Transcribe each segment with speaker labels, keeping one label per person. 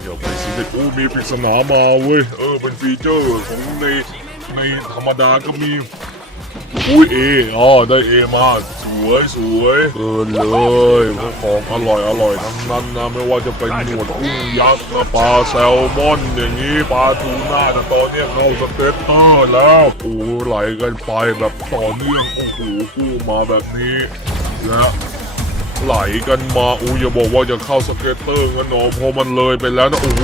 Speaker 1: เดี๋ยวไปสิเด็กโอ้มีปริศนามาเว้ย เออ เป็นฟีเจอร์ของในในธรรมดาก็มี อุ้ยเออ๋อได้เอมาสวยสวยเกินเลยของอร่อยอร่อยทั้งนั้นนะไม่ว่าจะเป็นหนวดกุ้งยักษ์ปลาแซลมอนอย่างนี้ปลาทูน่าแต่ตอนเนี้ยเข้าสเต็ปเตอร์แล้วโอ้ไหลกันไปแบบต่อเนื่องโอ้โหกู้มาแบบนี้และ ไหลกันมาอู้อย่าบอกว่าจะเข้าสเก็ตเตอร์งั้นเนาะเพอมันเลยไปแล้วนะโอ้โห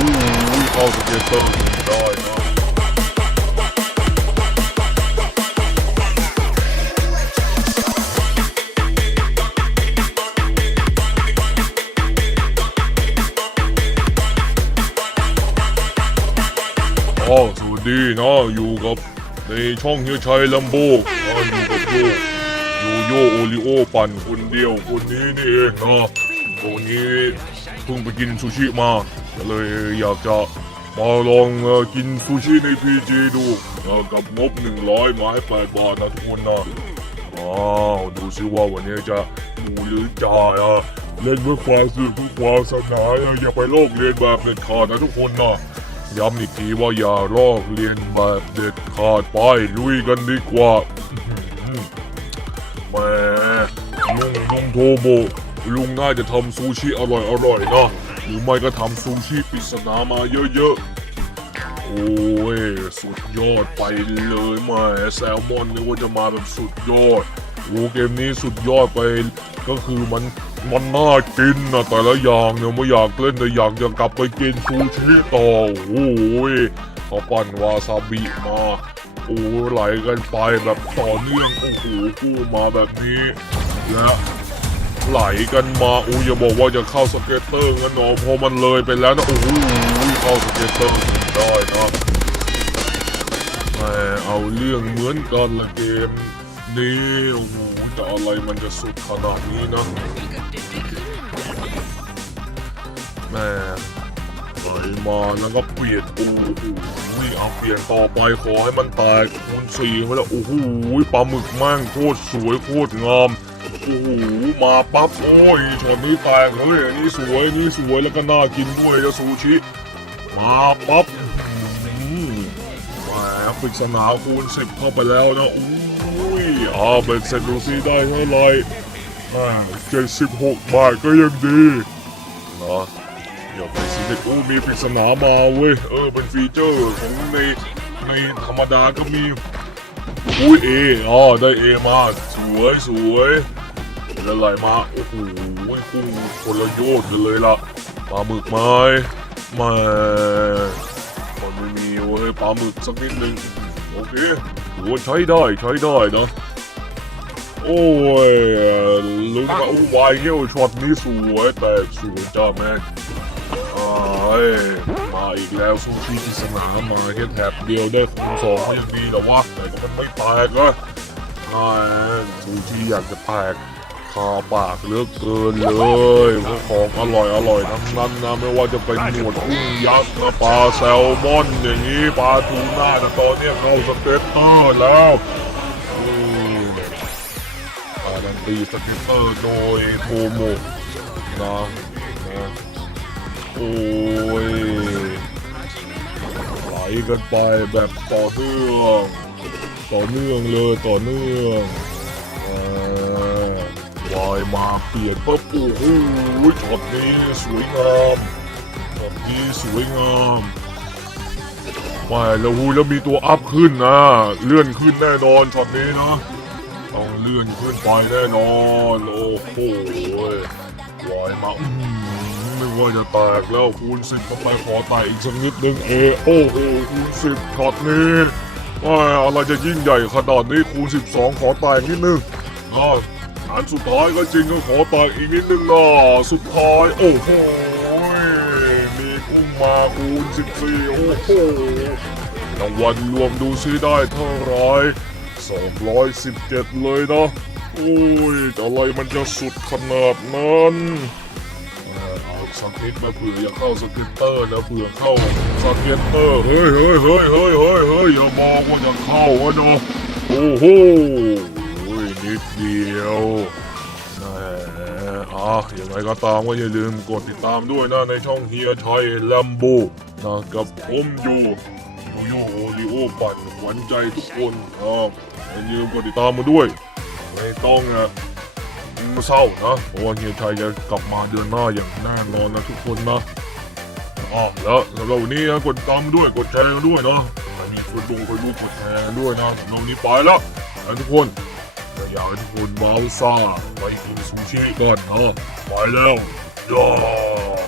Speaker 1: เข้าสเก็ตเตอร์ได้นะอ๋อสวัสดีนะอยู่กับในช่องเฮียชัยลัมโบอ่าอยู่กับโย โยโอริโอปั่นคนเดียวคนนี้นี่เองนะวันนี้เพิ่งไปกินซูชิมาก็เลยอยากจะมาลองกินซูชิในพีจีดูกับงบ 100 ไม้8บาทนะทุกคนนะอ้าวดูซิว่าวันนี้จะหมูหรือจ่ายอะเล่นเพื่อความสนุกเพื่อความสนานะอย่าไปโลกเรียนแบบเด็ดขาดนะทุกคนนะย้ำอีกทีว่าอย่าลอกเรียนแบบเด็ดขาดไปลุยกันดีกว่า โทโบลุงน่าจะทำซูชิอร่อยอร่อยนะหรือไม่ก็ทำซูชิปริศนามาเยอะๆ โอ้ย สุดยอดไปเลยแหม่แซลมอนนี่ว่าจะมาแบบสุดยอดโอ้เกมนี้สุดยอดไปก็คือมันมันน่ากินนะแต่ละอย่างเนี่ยไม่อยากเล่นแต่อยากจะกลับไปกินซูชิต่อโอ้ยเขาปั่นวาซาบิมาโอ้ไหลกันไปแบบต่อเนื่องโอ้โหกู้มาแบบนี้และ ไหลกันมาอ้อย่าบอกว่าจะเข้าสเก็ตเตอร์งั้นเนาะเพอมันเลยไปแล้วนะโอ้โหเข้าสเก็ตเตอร์ได้นะแหมเอาเรื่องเหมือนกันละเกมนี้โอ้โหจะอะไรมันจะสุดขนาดนี้นะแหมไหลมาแล้วก็เปลี่ยนโอ้โหเอาเปลี่ยนต่อไปขอให้มันแตกคูณสี่ไปแล้วโอ้โหปลาหมึกแม่งโคตรสวยโคตรงาม อ้โหมาปั๊บโอ้ยช็อตนี้แตกเฮ้ยนนี้สวยนี่สวยแล้วก็น่ากินด้วยจะซูชิ มาปั๊บอื้อหือแหมปริศนาคูณสิบเข้าไปแล้วนะโอ้ยอ่าเป็นเสร็จดูซิได้เท่าไหร่เจ็ดสิบหกบาทก็ยังดีนะเดี๋ยวไปสิเด็กโอ้มีปริศนามาเว้ยเออเป็นฟีเจอร์ของในในธรรมดาก็มีอุ้ยเออ๋อได้เอมาสวยสวย แล้วไหลมา โอ้โหคู่คนละโยชน์กันเลยล่ะปลาหมึกไม้มามันไม่มีเว้ยปลาหมึกสักนิดนึงโอเคถือว่าใช้ได้ใช้ได้นะโอ้ยลุ้นว่าอู้วายเงี้ยวช็อตนี้สวยแต่สวยจ้าแม่เอ้มาอีกแล้วซูชิปริศนามมาแค่แถบเดียวได้คูณสองก็ยังดีแต่ว่าแต่ก็มันไม่แตกนะอ่าซูชิอยากจะแตก คาปากเหลือกเกินเลยของอร่อยอร่อยทั้งนั้นนะไม่ว่าจะเป็นหนวดกุ้งยักษ์ปลาแซลมอนอย่างนี้ปลาทูน่าแต่ตอนนี้เข้าสเต็ปเตอร์แล้วการันตีสเต็ปเตอร์โดยโทโมะนะนะโอ้ยไหลกันไปแบบต่อเนื่อง ต่อเนื่องเลยต่อเนื่องายมาเปลี่ยนปั๊บโอ้โหช็อตนี้สวยงามช็อตนี้สวยงามไม่แล้วหูแล้วมีตัวอัพขึ้นนะเลื่อนขึ้นแน่นอนช็อตนี้นะต้องเลื่อนขึ้นไปแน่นอนโอ้โหวายมาไม่ว่าจะแตกแล้วคูณสิบเข้าไปขอแตกอีกสักนิดนึงเอโอ้โหคูณสิบช็อตนี้ว่าอะไรจะยิ่งใหญ่ขนาดนี้คูณสิบสองขอแตกนิดนึงอ่า อันสุดท้ายก็จริงก็ขอแตกอีกนิดนึงนะสุดท้ายโอ้โหมีกุ้งมาคูณสิบสี่โอ้โหรางวัลรวมดูซิได้เท่าไรสองร้อยสิบเจ็ดเลยนะโอ้ยอะไรมันจะสุดขนาดนั้นเอาสเก็ตมาเผื่ออย่าเข้าสเก็ตเตอร์นะเผื่อเข้าสเก็ตเตอร์เฮ้ยเฮ้ยเฮ้ยเฮ้ยเฮ้ยเฮ้ยอย่ามองว่าจะเข้าวะเนาะโอ้โห นิดเดียวแหมเอาอ่ายังไงก็ตามก็อย่าลืมกดติดตามด้วยนะในช่องเฮียชัยแลมโบนะกับผมอยู่ยูยูโอริโอปั่นหวันใจทุกคนอ่าอย่าลืมกดติดตามมาด้วย ไม่ต้องอะเศร้านะเพราะว่าเฮียชัยจะกลับมาเดือนหน้าอย่างแน่นอนนะทุกคนนะอ๋อแล้วสำหรับวันนี้นะกดติดตามมาด้วยกดแชร์ด้วยนะใครมีคนดูคนดูกดแชร์ด้วยนะสำหรับวันนี้ไปแล้วนะทุกคน อยากให้ทุกคนว้าซ่าไปกินซูชิก่อนนะไปแล้วด้า